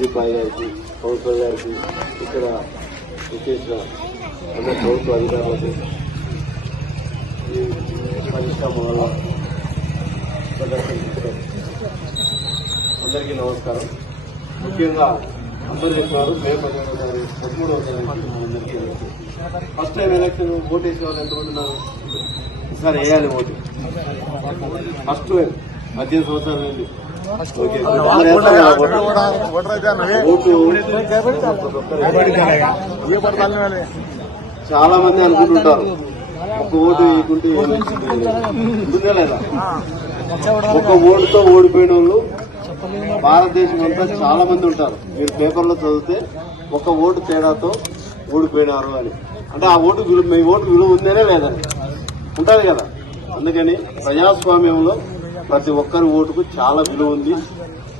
అంజిపాయ్ గారికి కౌన్సిలర్ గారికి ఇక్కడ విచ్చేసిన అందరి ప్రభుత్వ అధికారులకు ఈ పరిశ్రమ అందరికీ నమస్కారం. ముఖ్యంగా అందరూ చెప్పినారు మే పదిహేను తారీఖు పదమూడవ తారీఖు అందరికీ ఫస్ట్ టైం ఎలక్షన్ ఓటు వేసే వాళ్ళు ఎంతమంది ఈసారి వేయాలి ఓటు. ఫస్ట్ టైం పద్దెనిమిది సంవత్సరాలు చాలా మంది అనుకుంటుంటారు. ఒక ఓటు వేయకుంటే ఉంటుందా? లేదా ఒక ఓటుతో ఓడిపోయిన వాళ్ళు భారతదేశం అంతా చాలా మంది ఉంటారు. మీరు పేపర్లో చదివితే ఒక ఓటు తేడాతో ఓడిపోయినారు అని. అంటే ఆ ఓటు విలువ మీ ఓటు విలువ ఉందేనే లేదని ఉంటుంది కదా. అందుకని ప్రజాస్వామ్యంలో ప్రతి ఒక్కరి ఓటుకు చాలా విలువ ఉంది.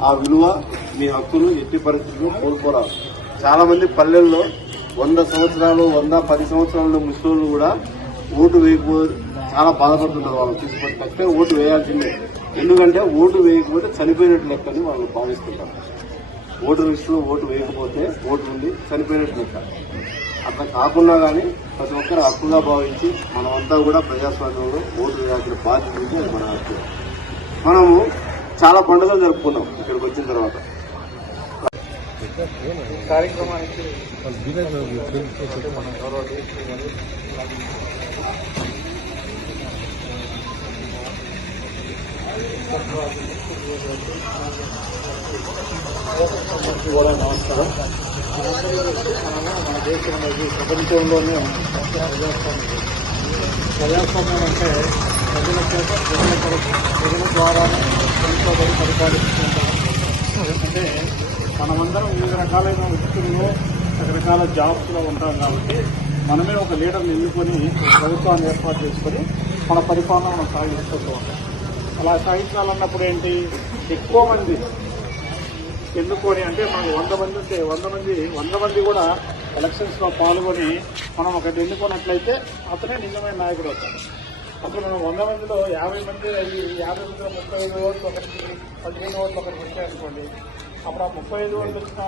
ఆ విలువ మీ హక్కును ఎట్టి పరిస్థితుల్లో కోల్పోరాదు. చాలా మంది పల్లెల్లో వంద సంవత్సరాలు వంద పది సంవత్సరాల ముసలోళ్ళు కూడా ఓటు వేయకపో చాలా బాధపడుతుంటారు వాళ్ళు తీసుకొని తప్పే ఓటు వేయాల్సిందే. ఎందుకంటే ఓటు వేయకపోతే చనిపోయినట్టు లెక్కని వాళ్ళు భావిస్తుంటారు. ఓటు లిస్టులో ఓటు వేయకపోతే ఓటు ఉంది చనిపోయినట్టు లెక్క. అట్లా కాకుండా కానీ ప్రతి ఒక్కరు హక్కుగా భావించి మనమంతా కూడా ప్రజాస్వామ్యంలో ఓటు వేయాల్సిన బాధ్యత ఉంది. అది మన హక్కు. మనము చాలా పండుగలు జరుపుకున్నాం ఇక్కడికి వచ్చిన తర్వాత. కార్యక్రమానికి కూడా నమస్కారం మన దేశం అనేది ప్రపంచంలోనే ప్రజాస్వామ్యం ప్రజాస్వామ్యం అంటే ద్వారా ప్రభుత్వం పరిపాలిస్తుంటారు. అంటే మనమందరం వివిధ రకాలైన వృత్తుల్లో రకరకాల జాబ్స్లో ఉంటాం కాబట్టి మనమే ఒక లీడర్ని ఎన్నుకొని ప్రభుత్వాన్ని ఏర్పాటు చేసుకొని మన పరిపాలన మనం సాగిస్తూ ఉంటాం. అలా సాగించాలన్నప్పుడు ఏంటి? ఎక్కువ మంది ఎన్నుకొని అంటే మనకు వంద మంది ఉంటే వంద మంది వంద మంది కూడా ఎలక్షన్స్లో పాల్గొని మనం ఒకటి ఎన్నుకున్నట్లయితే అతనే నిజమైన నాయకుడు అవుతాడు. అప్పుడు మనం వంద మందిలో యాభై మంది యాభై మందిలో ముప్పై ఐదు ఓట్లు ఒకటి పదిహేను ఓట్లు ఒకటి వచ్చాయనుకోండి. అప్పుడు ఆ ముప్పై ఐదు ఓట్లు వచ్చిన